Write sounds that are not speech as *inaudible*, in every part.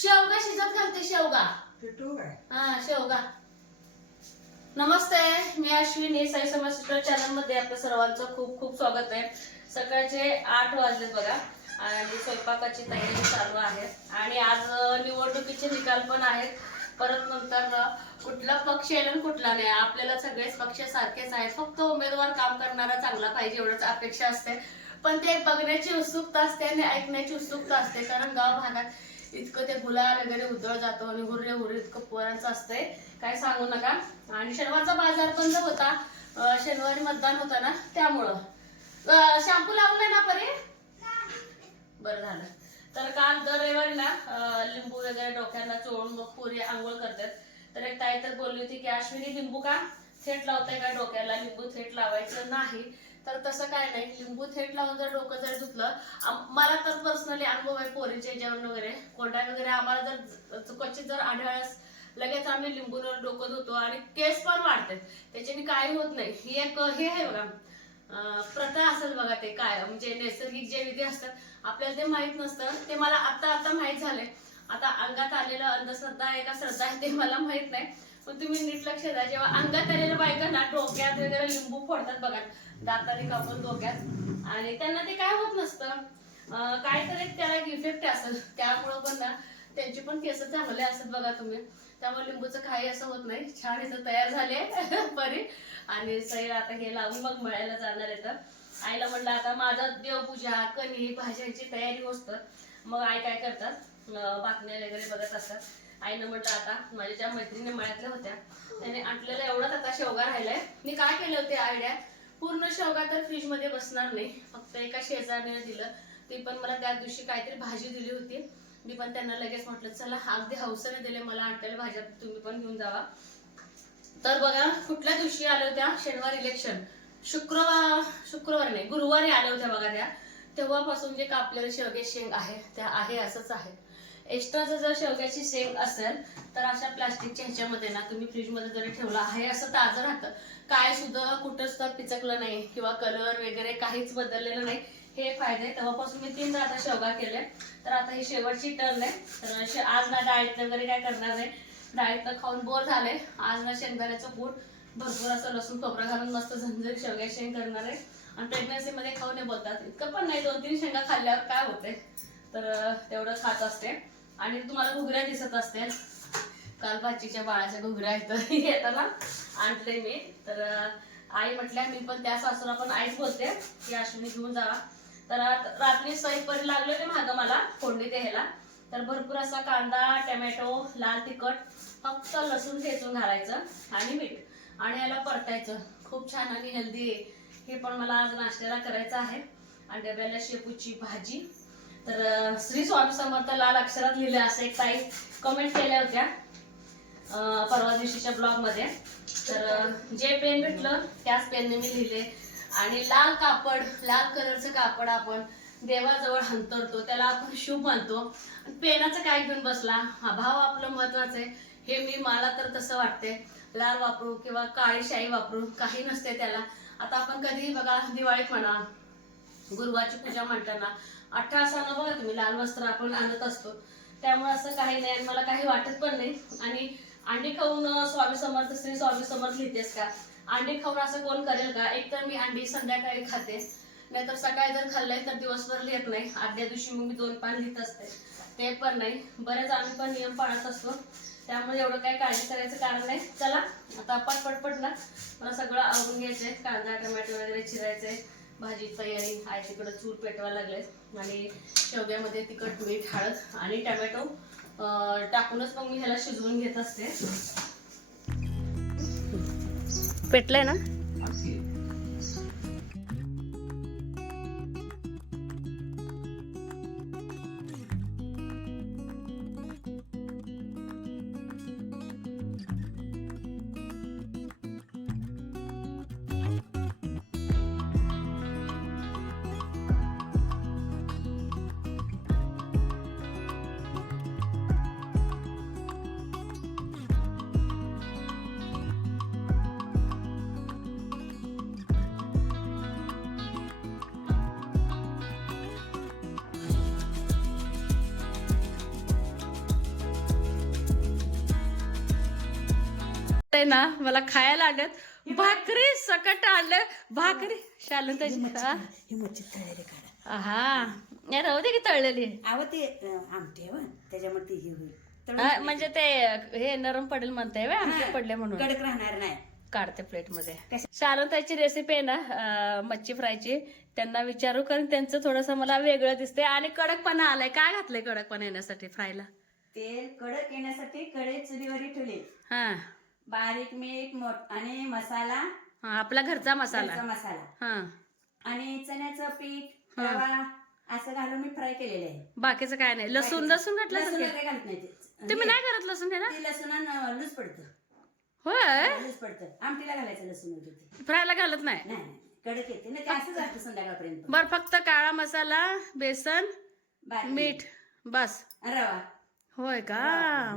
शेवगा शिजत घालते शेवगा. काय हा शेवगा. नमस्ते मी अश्विनी साई समाज चॅनलमध्ये आपल्या सर्वांचं खूप खूप स्वागत आहे. सकाळचे आठ वाजले बघा आणि स्वयंपाकाची तयारी चालू आहे. आणि आज निवडणुकीचे निकाल पण आहेत. परत नंतर कुठला पक्ष येईल आणि कुठला नाही. आपल्याला सगळेच पक्ष सारखेच आहेत. फक्त उमेदवार काम करणारा चांगला पाहिजे एवढंच अपेक्षा असते. पण ते बघण्याची उत्सुकता असते आणि ऐकण्याची उत्सुकता असते कारण गाव भागात इतकं ते गुलाल वगैरे उधळ जातो आणि हुर्रे हुर्रे इतकं पोरांचं असतंय. काय सांगू नका. आणि शनिवारचा बाजार बंद होता. शनिवारी मतदान होता ना त्यामुळं. शॅम्पू लावलाय ना परे? बरं झालं. तर काल दर रविवारी ना लिंबू वगैरे डोक्याला चोळून मग पुरी आंघोळ करतात. तर एक ताई तर बोलली होती की अश्विनी लिंबू का थेट लावताय का डोक्याला? लिंबू थेट लावायचं नाही. तर तसं काय नाही. लिंबू थेट लावून जर डोकं जर धुतलं मला तर पर्सनली अनुभव आहे पोरीचे जेवण वगैरे. कोंडा वगैरे आम्हाला जर क्वचित जर आढळल्यास लगेच आम्ही लिंबूवर डोकं धुतो आणि केस पण वाढतात. त्याच्याने काही होत नाही. ही एक हे आहे बघा. प्रथा असेल बघा ते काय म्हणजे नैसर्गिक जे विधी असतात आपल्याला ते माहीत नसतं. ते मला आता आता माहीत झालंय. आता अंगात आलेलं अंधश्रद्धा आहे का श्रद्धा आहे ते मला माहीत नाही. पण तुम्ही नीट लक्ष द्या. जेव्हा अंगात आलेल्या बायकांना डोक्यात वगैरे लिंबू फोडतात बघा. दाताने कापून डोक्यात. आणि त्यांना ते काय होत नसतं. अं, काहीतरी त्याला इफेक्ट असेल त्यामुळं पण ना त्यांचे पण केस चांगले असतात बघा तुम्ही. त्यामुळे लिंबूचं काही असं होत नाही. छान इथं तयार झाले *laughs* परी. आणि सैल आता हे लावून मग मळायला जाणार आहे तर. आईला म्हणलं आता माझं देवपूजा कणी भाज्यांची तयारी होतं मग आई काय करतात? बातम्या वगैरे बघत असतात. आईनं म्हटलं आता माझ्या ज्या मैत्रिणी मळ्यातल्या होत्या त्याने आटलेला एवढाच आता शेवगा राहिलाय. मी काय केले होते आयडिया? पूर्ण शेवगा तर फ्रीजमध्ये बसणार नाही. फक्त एका शेजारीने दिलं. ती पण मला त्या दिवशी काहीतरी भाजी दिली होती. मी पण त्यांना लगेच म्हटलं चला अगदी हौसेने दिले मला आटलेल्या भाज्या तुम्ही पण घेऊन जावा. तर बघा कुठल्या दिवशी आल्या होत्या? शनिवार इलेक्शन शुक्रवार शुक्रवार नाही गुरुवारी आल्या होत्या बघा त्या. तेव्हापासून जे कापलेले शेवगे शेंग आहे त्या आहे असंच आहे. एक्स्ट्राचं जर शेवग्याची शेंग असेल तर अशा प्लास्टिकच्या ह्याच्यामध्ये ना तुम्ही फ्रीजमध्ये जरी ठेवलं आहे असं ताजं राहतं. काय सुद्धा कुठंच तर पिचकलं नाही किंवा कलर वगैरे काहीच बदललेलं नाही. हे फायदे आहे. तेव्हापासून मी तीन आता शेवगा केले. तर आता ही शेवटची टर्न आहे. तर आज ना डाएट वगैरे काय करणार आहे डाळीत खाऊन बोर झाले. आज ना शेंगदाण्याचं पूड भरपूर असं लसूण खोबरं घालून मस्त झणझण शेवग्या शेंग करणार आहे. आणि प्रेग्नन्सी मध्ये खाऊ नये बोलतात. इतकं पण नाही. दोन तीन शेंगा खाल्ल्यावर काय होते तर तेवढं खात असते. आणि तुम्हाला घुगऱ्या दिसत असते काल भाचीच्या बाळाच्या घुगऱ्या आहेत. *laughs* येताना आणले मी. तर आई म्हटल्या मी पण त्या सासूला पण आईच बोलते. की अश्विनी घेऊन जावा तर रात्री स्वयंपरी लागले होते मागं मला फोडणी द्यायला. तर भरपूर असा कांदा टमॅटो लाल तिखट फक्त लसूण ठेचून घालायचं आणि मीठ. आणि याला परतायचं. खूप छान आणि हेल्दी आहे. हे पण मला आज नाश्त्याला करायचं आहे. आणि डब्याला शेपूची भाजी तर श्री स्वामी समर्थ लाल अक्षरात लिहिले असं एक ताई कमेंट केल्या होत्या परवा दिवशीच्या ब्लॉगमध्ये तर जे पेन भेटलं त्याच पेनने मी लिहिले. आणि लाल कापड लाल कलरचं कापड आपण देवाजवळ हंतरतो त्याला आपण शुभ मानतो पेनाचं काय घेऊन बसला? हा भाव आपलं महत्वाचं आहे. हे मी मला तर तसं वाटते लाल वापरू किंवा काळी शाई वापरू काही नसते त्याला. आता आपण कधीही बघा दिवाळीत म्हणा गुरुवारची पूजा म्हणताना अठरा असानं बघा तुम्ही लाल वस्त्र आपण आणत असतो. त्यामुळे असं काही नाही आणि मला काही वाटत पण नाही. आणि अंडी खाऊन स्वामी समर्थ श्री स्वामी समर्थ लिहितेस का? अंडी खाऊन असं कोण करेल का? एक तर मी अंडी संध्याकाळी खाते. नाहीतर सकाळी जर खाल्लंय तर दिवसभर लिहित नाही. आदल्या दिवशी मग मी दोन पान लिहित असते. ते पण नाही. बरेच आम्ही पण नियम पाळत असतो. त्यामुळे एवढं काही काळजी करायचं कारण नाही. चला आता आपण पटपट ना मला सगळं आवरून घ्यायचंय. कांदा टोमॅटो वगैरे चिरायचंय. भाजी तयारी. आहे तिकडं चूर पेटवा लागले आणि शेवग्यामध्ये तिखट मीठ हळद आणि टोमॅटो अं, टाकूनच मग मी ह्याला शिजवून घेत असते. पेटलंय ना? आहे ना मला खायला आणल्यात भाकरी सकट आणलं. भाकरी. मच्छी तळलेली हा राहू दे की तळलेली. ते आमटी त्याच्यामुळे ती होईल. म्हणजे ते हे नरम पडेल म्हणताय आमचे पडले म्हणून. कडक राहणार नाही. काढते प्लेटमध्ये शालंताची रेसिपी आहे ना मच्छी फ्रायची. त्यांना विचारू कारण त्यांचं थोडस मला वेगळं दिसते आणि कडकपणा आलाय. काय घातलंय कडकपणा येण्यासाठी फ्रायला? तेल कडक येण्यासाठी कढई चुलीवर ठेवले. हा. बारीक मीठ मोठ आणि मसाला. हा, आपला घरचा मसाला. घरचा मसाला. हा. आणि चण्याचं पीठ रवा असं घालून मी फ्राय केलेलं आहे. बाकीचं काय नाही. लसूण लसूण घातलं लसूण असेल वगैरे घालत नाही ते. तुम्ही नाही करत लसूण हे ना ते लसूण लूज पडतं. होय? लूज पडतं. आमटीला घालायचं लसूण वगैरे ते. फ्रायला घालत नाही? नाही नाही. कडक येते. ना ते संध्याकाळपर्यंत. बर फक्त काळा मसाला बेसन बारीक मीठ. बस. रवा. होय का?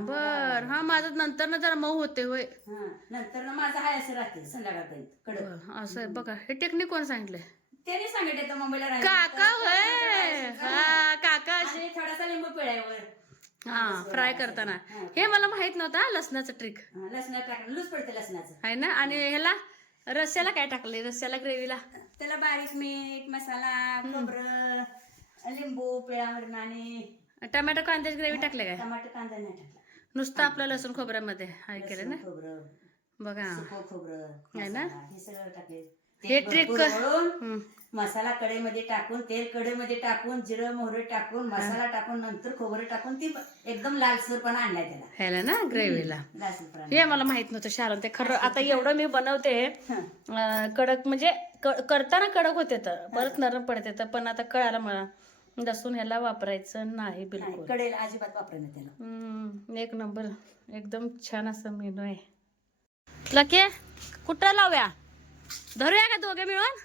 बर. हा माझं नंतर ना जरा मऊ होते होय. हा नंतर ना माझा हाय असं राहते संध्याकाळपर्यंत कडक. बर, असं आहे. बघा हे टेक्निक कोण सांगितलंय? त्याने सांगितलं तर मुंबईला राहायचं. काका होय. हा काका आणि थोडासा लिंबू पिळायवर. हा फ्राय करताना. हे. मला माहीत नव्हतं हा, लसणाचं ट्रिक लसणा टाकून लूज पडते लसणाचं. आहे ना? आणि ह्याला रस्स्याला काय टाकले रस्स्याला ग्रेव्हीला? त्याला बारीक मीठ मसाला खोबरं लिंबू पिळावर आणि टमॅटो कांद्याची ग्रेव्ही टाकले काय? टमाटर कांदा नाही टाकला. नुसतं आपलं लसूण खोबऱ्यामध्ये हाय केलं ना? लसूण, खोबरं बघा. सुकं खोबरं आहे ना? मसाला, हे सगळं टाकले. हे तेल trick भरपूर. मसाला कढईमध्ये टाकून तेल कढईमध्ये टाकून जिरं मोहरी टाकून मसाला टाकून नंतर खोबरं टाकून ती एकदम लालसरपणा आणलाय त्याला. ह्याला ना ग्रेव्हीला. लालसरपणा हे मला माहीत नव्हतं शारण ते खरं आता एवढं मी बनवते. अं, कडक म्हणजे क- करताना कडक होते तर परत नरम पडते तर पण आता कळालं मला. लसूण ह्याला वापरायचं नाही बिलकुल. कढईला अजिबात वापरणं त्याला. हम्म, एक नंबर. एकदम छान असं मेनू आहे. लके कुठं लावूया? धरूया का दोघे मिळून?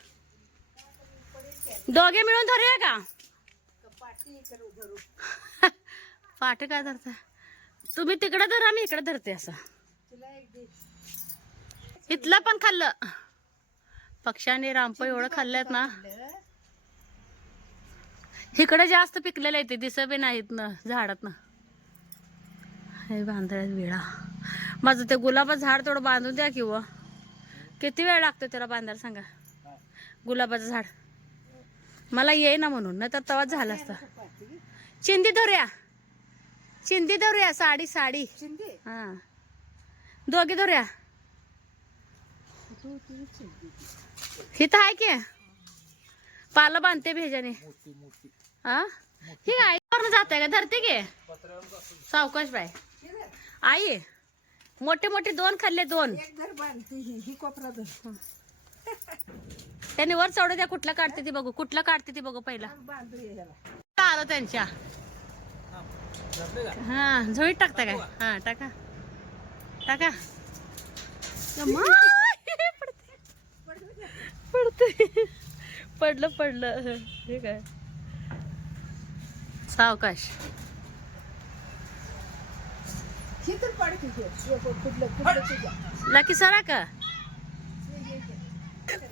दोघे मिळून धरूया का? *laughs* पाठ काय धरता? तुम्ही तिकडे धरा मी इकडे धरते असं. इथलं पण खाल्लं. पक्ष्याने रामप एवढं खाल्ल्यात ना. इकडे जास्त पिकलेलं आहे ते दिसत बी नाहीत ना झाडात ना. हे बांधण्यात विळा माझं ते गुलाबाचं झाड थोडं बांधून द्या किंवा किती वेळ लागतो त्याला बांधायला सांगा? गुलाबाचं झाड. मला येई ना म्हणून नाही तर तवाच झालं असतं. चिंदी धरूया. चिंदी धरूया साडी साडी. हा. दोघे धरूया. हिथं आहे की? पालं बांधते भेजाने. हा? ही काय वरनं जाते का धरते की? सावकाश बाय आई मोठे मोठे दोन खाल्ले दोन. त्यांनी वर चढू द्या कुठला काढते ती बघू कुठला काढते ती बघू पहिला. आलो त्यांच्या? हा झोळीत टाकता काय? हा टाका. टाका. पडते पडलं पडलं. हे काय? सावकाश. लकी सरा का?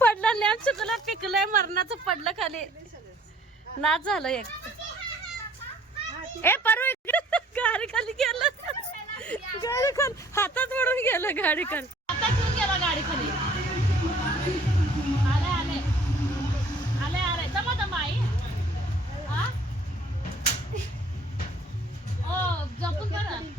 पडला लॅम्प चुकला पिकलंय मरणाचं पडलं खाली. नाच झालं एक. ए परू इकडे गाडी खाली गेलं. गाडी खाली हातात ओढून गेलं गाडी खाली.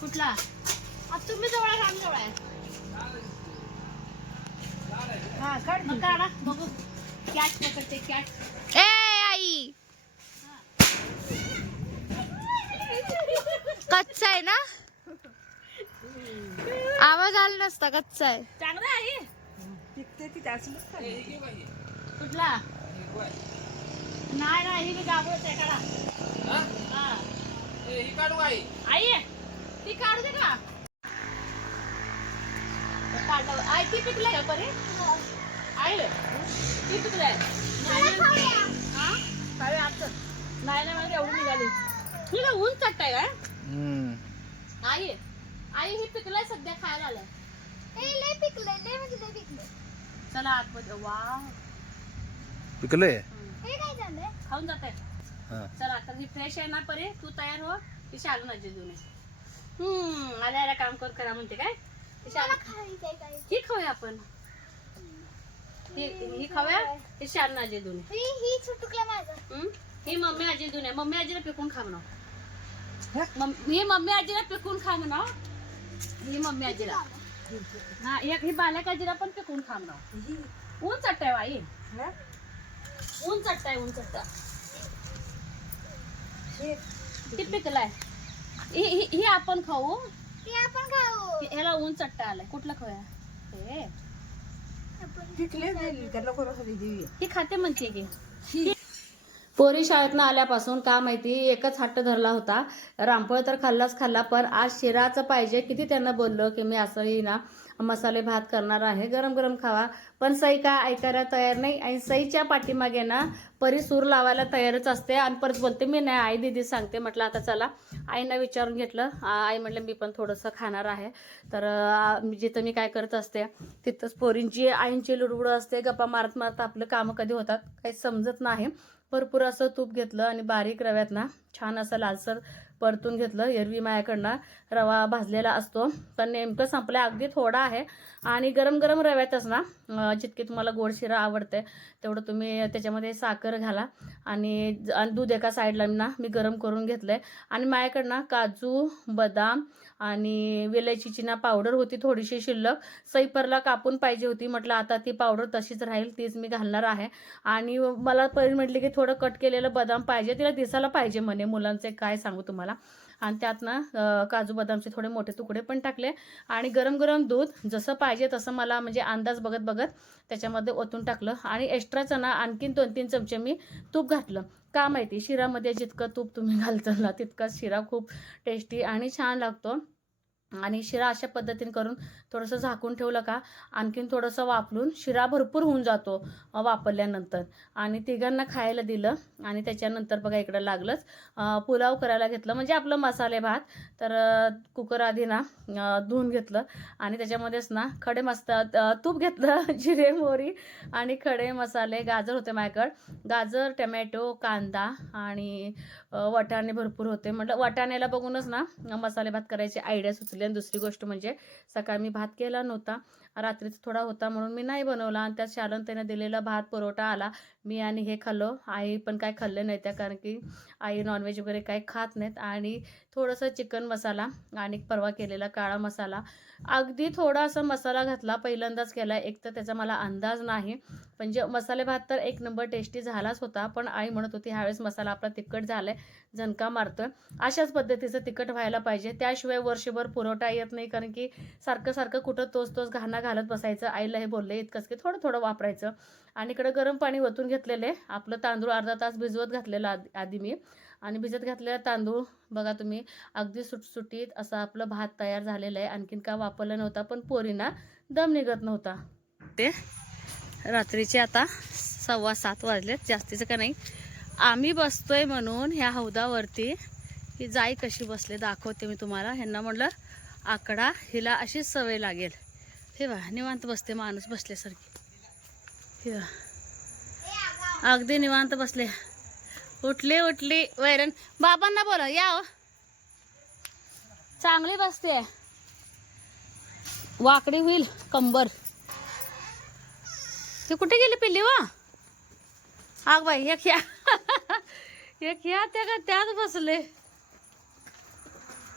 कुठला? आता तुम्ही जवळ आहे, आम्ही जवळ आहे. मग काढा बघू. कॅट पकडते कॅट ए आई! कच्चा आहे ना? आवाज आला नसता कच्चा आहे. चांगला आहे कुठला? नाही नाही मी गाबळत आहे काढा. हा. आई. ती काढू दे का? ती पिकलाय का परे? आहे ती पिकलाय. हा? आजचं. नाही नाही मला एवढी निघाली. ही का ऊन चटताय काय? आई आई ही पिकलाय सध्या खायला आलाय चला आतमध्ये. वा पिकलंय? खाऊन जात हा चला तर ही फ्रेश आहे ना परे तू तयार हो. ती शालू नाजी जुने हम्म आल्या आल्या काम कर करा म्हणते काय? ती शालू ही खाऊया आपण. ही ही खाऊया ही शालू नाजी जुने हम्म? ही मम्मी आजी जुने मम्मी आजीला पिकून खा म्हणा ही? मम्मी आजीला पिकून खा म्हणा ही मम्मी आजीला. हा एक ही बालक आजीला पण पिकून खा म्हणा ऊन चटताय आई ऊन चटताय ऊन चटता ती पिकलाय ही ही- ही आपण खाऊ. ह्याला ऊन चट्टा आलाय. कुठला खाऊया? हे. ही खाते म्हणते की. पोरी शाळेतनं आल्यापासून का माहिती एकच हट्ट धरला होता. रामफळ तर खाल्लाच खाल्ला पण आज शिराचं पाहिजे. किती त्यांना बोललो की मी असंही ना मसाले भात करणार आहे गरम गरम खावा. पण सई काय ऐकायला तयार नाही आणि सईच्या पाठीमागे ना परी सूर लावायला तयारच असते आणि परत बोलते मी नाही आई दिदी सांगते. म्हटलं आता चला. आईनं विचारून घेतलं आई म्हटलं मी पण थोडंसं खाणार आहे. तर जिथं मी काय करत असते तिथंच पोरींची आईंची लुडबुड असते गप्पा मारत मारत आपलं कामं कधी होतात काही समजत नाही. भरपूर असं तूप घेतलं आणि बारीक रव्यात ना छान असं लालसर परतून घेतलं. एरवी मायाकडनं रवा भाजलेला असतो. पण नेमकं संपलं अगदी थोडा आहे. आणि गरम गरम रव्यातच ना जितके जितकी तुम्हाला गोड शिरा आवडते तेवढं तुम्ही त्याच्यामध्ये साखर घाला. आणि आणि दूध एका साईडला ना मी गरम करून घेतलं आहे आणि माझ्याकडनं काजू बदाम आणि वेलायचीची ना पावडर होती थोडीशी शिल्लक. सईपरला कापून पाहिजे होती. म्हटलं आता ती पावडर तशीच राहील तीच मी घालणार आहे. आणि मला पहिली म्हटली की थोडं कट केलेलं बदाम पाहिजे तिला दिसायला पाहिजे म्हणे मुलांचे काय सांगू तुम्हाला. आणि त्यात ना काजू बदामचे थोडे मोठे तुकडे पण टाकले. आणि गरम गरम दूध जसं पाहिजे तसं मला म्हणजे अंदाज बघत बघत त्याच्यामध्ये ओतून टाकलं. आणि एक्स्ट्राचं ना आणखीन दोन तीन चमचे मी तूप घातलं. का माहिती शिरामध्ये जितकं तूप तुम्ही *laughs* घालता ना तितकाच शिरा खूप टेस्टी आणि छान लागतो. आणि शिरा अशा पद्धतीने करून थोडंसं झाकून ठेवलं का आणखीन थोडंसं वापरून शिरा भरपूर होऊन जातो वापरल्यानंतर आणि तिघांना खायला दिलं आणि त्याच्यानंतर बघा इकडं लागलंच. पुलाव करायला घेतलं म्हणजे आपलं मसाले भात तर कुकर आधी ना धुवून घेतलं. आणि त्याच्यामध्येच ना खडे मस्त तूप घेतलं *laughs* जिरे मोहरी आणि खडे मसाले गाजर होते माझ्याकडं. गाजर टमॅटो कांदा आणि वाटाणे भरपूर होते. म्हटलं वाटाण्याला बघूनच ना मसाले भात करायची आयडिया सुचली आणि दुसरी गोष्ट म्हणजे सकाळी मी भात केला नव्हता. रात्रीच थोडा होता म्हणून मी नाही बनवला. आणि त्यात शालनतेनं दिलेला भात पुरवठा आला. मी आणि हे खाल्लो. आई पण काय खाल्ले नाही त्या कारण की आई नॉनव्हेज वगैरे काही खात नाहीत. आणि थोडंसं चिकन मसाला आणि परवा केलेला काळा मसाला. अगदी थोडासा मसाला घातला पहिल्यांदाच केला एक तर त्याचा मला अंदाज नाही. पण जे मसाले भात तर एक नंबर टेस्टी झालाच होता. पण आई म्हणत होती ह्यावेळेस मसाला आपला तिखट झाला आहे झणका मारतोय. अशाच पद्धतीचं तिखट व्हायला पाहिजे. त्याशिवाय वर्षभर पुरवठा येत नाही. कारण की सारखं सारखं कुठं तोच तोच घाणा घालत बसायचं. आईला हे बोलले इतकंच की थोडं थोडं वापरायचं. आणि इकडं गरम पाणी ओतून घेतलेले. आपलं तांदूळ अर्धा तास भिजवत घातलेलं आधी आधी मी. आणि भिजत घातलेला तांदूळ बघा तुम्ही अगदी सुटसुटीत असं आपलं भात तयार झालेलं आहे. आणखीन का वापरला नव्हता पण पोरींना दम निघत नव्हता. ते रात्रीचे आता सव्वा सात वाजलेत. जास्तीचं का नाही? आम्ही बसतोय म्हणून ह्या हौदावरती. ही जाई कशी बसले दाखवते मी तुम्हाला. ह्यांना म्हटलं आकडा हिला अशीच सवय लागेल. हे बा निवांत बसते माणूस बसल्यासारखी. हे बा अगदी निवांत बसले. उठली उठली. वैरण बाबांना बोला या हो. चांगली बसते. वाकडी होईल कंबर. ती कुठे गेली पिल्ली वा आग बाई एक या एक या त्या का त्यात बसले.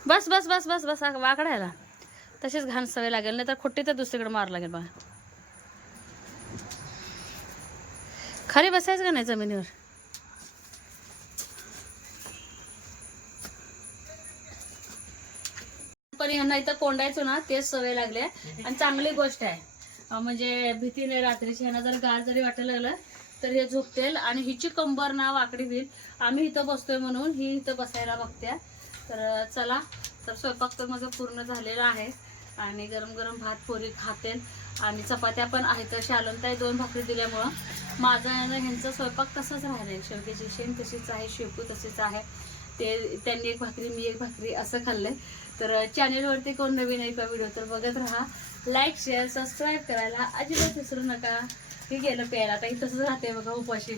बस बस बस बस बस आग वाकडायला. तशीच घाण सवय लागेल नाही तर खुट्टी तर दुसरीकडे मार लागेल बा खाली बसायचं का नाही जमिनीवर? पण यांना इथं कोंडायचो ना तेच सवय लागले आणि चांगली गोष्ट आहे. म्हणजे भीती नाही रात्रीची ह्यांना जर गार जरी वाटायला लागलं तर हे झोपतील आणि हिची कंबर ना वाकडी होईल. आम्ही इथं बसतोय म्हणून ही इथं बसायला बघते तर चला तर स्वयंपाक तर माझं पूर्ण झालेला आहे. आणि गरम गरम भात पोरी खातेल आणि चपात्या पण आहेत. तर शालनताई दोन भाकरी दिल्यामुळं माझा ह्यांचा स्वयंपाक तसाच राहिला शेवग्याची शेंग तशीच आहे शेपू तशीच आहे. ते त्यांनी एक भाकरी मी एक भाकरी असं खाल्लंय. तर चॅनेलवरती कोण नवीन आहे का व्हिडिओ तर बघत राहा. लाईक शेअर सबस्क्राईब करायला अजिबात विसरू नका. हे गेलं प्यायला. आता तसंच राहते बघा उपाशी.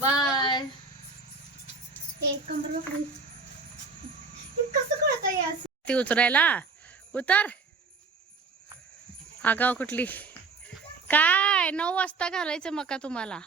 बाय ती उतरायला? उतर. आगाव कुठली? काय? नऊ वाजता घालायचं मका तुम्हाला.